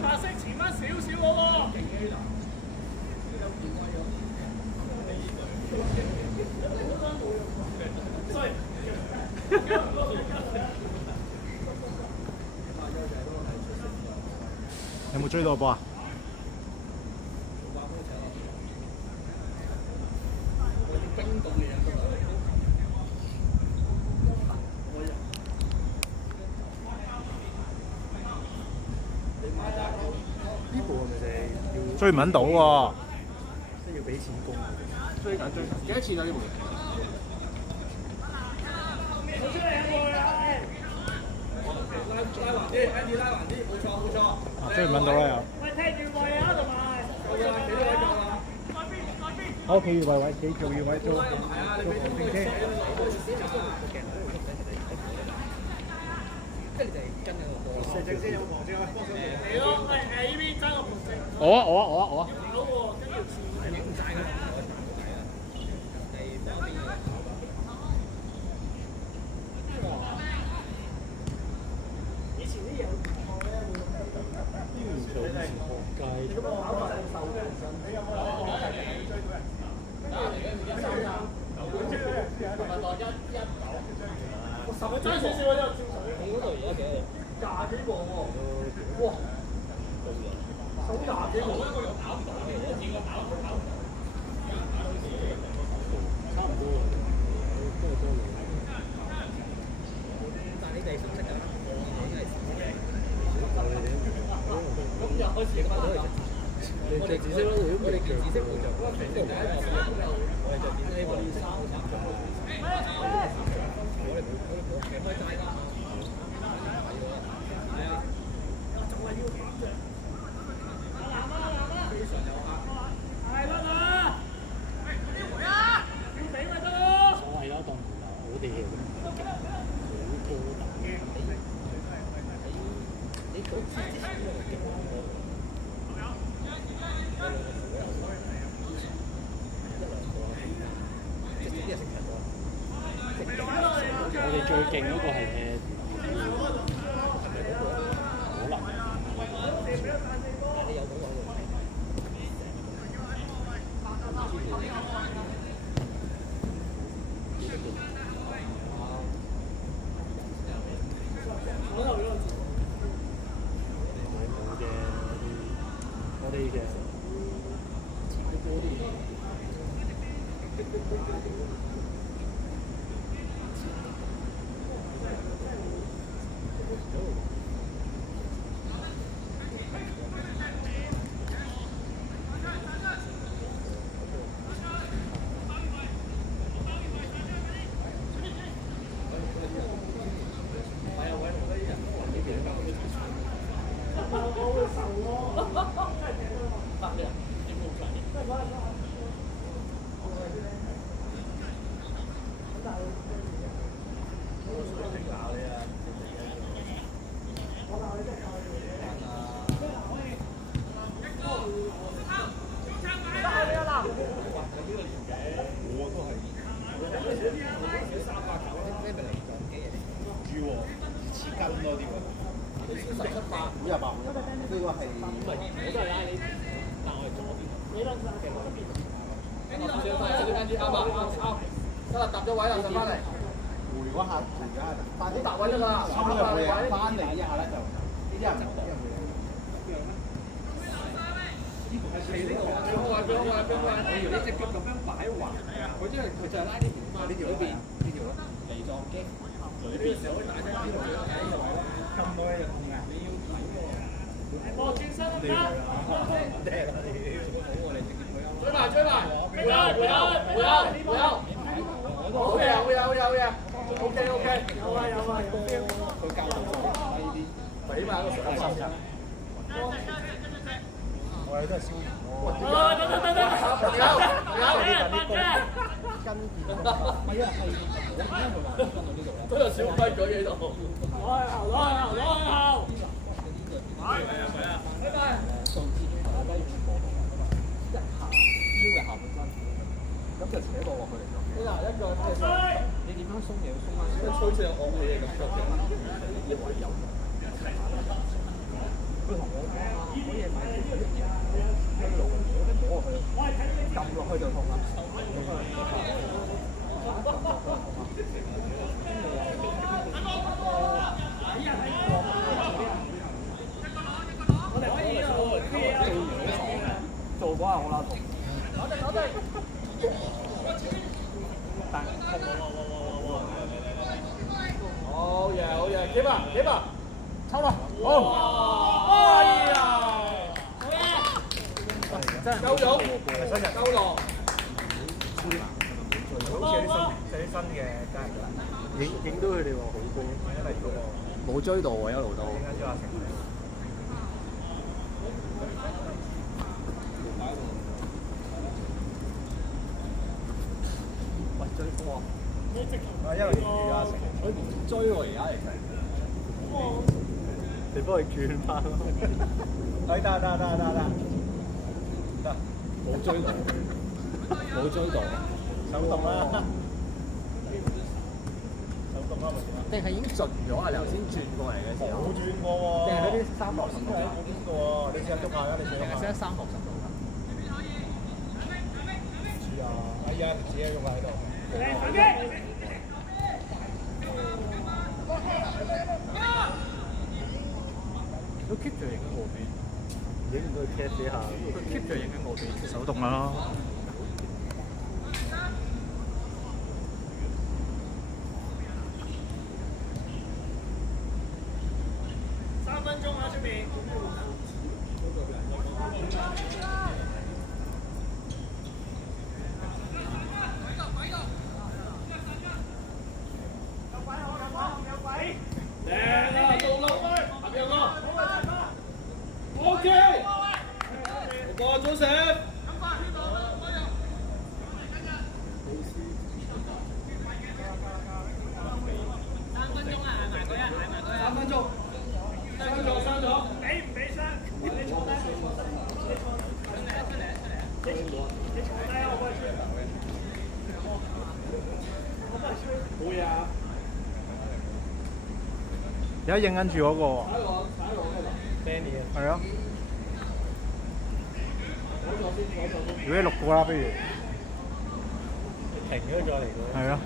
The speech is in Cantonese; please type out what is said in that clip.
白色前翻少少喎。有冇追到波啊？呢部係咪就係要追唔揾到喎。即係要俾錢供？追緊幾多錢啊？呢部？拉橫啲，Andy 拉橫啲，冇錯冇錯。追唔揾到啦又。喂，踢住位啊，同埋。幾多位做啊？我企住位位，企做要位做。係啊，你俾啲兵車。即係你就係跟緊個波。正先有冇旁先啊？幫手嚟咯，喂誒呢邊爭個旁證。我。跑喎，跟住前。影唔晒㗎。以前啲嘢好錯咧，會呢個就係學界。咁樣跑法受嘅人上，你有冇追到人？十個爭少少喎，呢個跳水。你嗰度而家幾多？廿幾個喎。哇！手廿幾個。差唔多喎，都係多嘢。但係你哋熟悉㗎，我應該係熟悉嘅。咁又開始翻嚟。你着紫色咯，如果我哋着紫色會着，我哋着紫色呢個。我哋冇騎開齋啦。係啊，就係要咁啫。非常有客。係啦嘛。要俾咪得咯。所謂啦，當我哋嘅好高大。你嗰次之前都係勁喎。我哋最勁嗰個係可能你有嗰個喺度。我哋嘅都有小規矩喺度。攞去後。拜拜。數字嘅打低五個，一下腰嘅下半身，咁就扯到落去嚟咗。一個你點樣鬆嘢？鬆翻，好似有惡氣嘅感覺嘅。呢位有。佢同我講啲嘢買啲雞肉，跟住攞落去撳落去就痛啦。做嗰下好啦痛。但痛好嘢好嘢，keep 啊 keep 啊，抽啦，好，哎呀，真係夠勇，夠狼，好似有啲新嘅加入咗，影到佢哋話好高，因為嗰個冇追到喎，一路都。影緊咗阿成。喂，追波啊！因為影住阿成，佢唔追喎而家嚟緊。你幫佢轉翻咯。得，冇追到，冇追到。手動啦，手動啦，咪點啊？定係已經盡咗啊？你頭先轉過嚟嘅時候。冇轉過喎。定係嗰啲三角形度㗎？冇轉過喎，你試下捉下啦，你試下。定係識得三角形度㗎？知啊，哎呀，唔知啊，用喺度。都 keep 住影緊嗰邊，影唔到 catch 下。佢 keep 住影緊嗰邊。手動啦。3分鐘啊，出面。早食。而家影緊住嗰個。Danny 啊。係啊。如果你6個啦，不如。停咗再嚟過。係啊。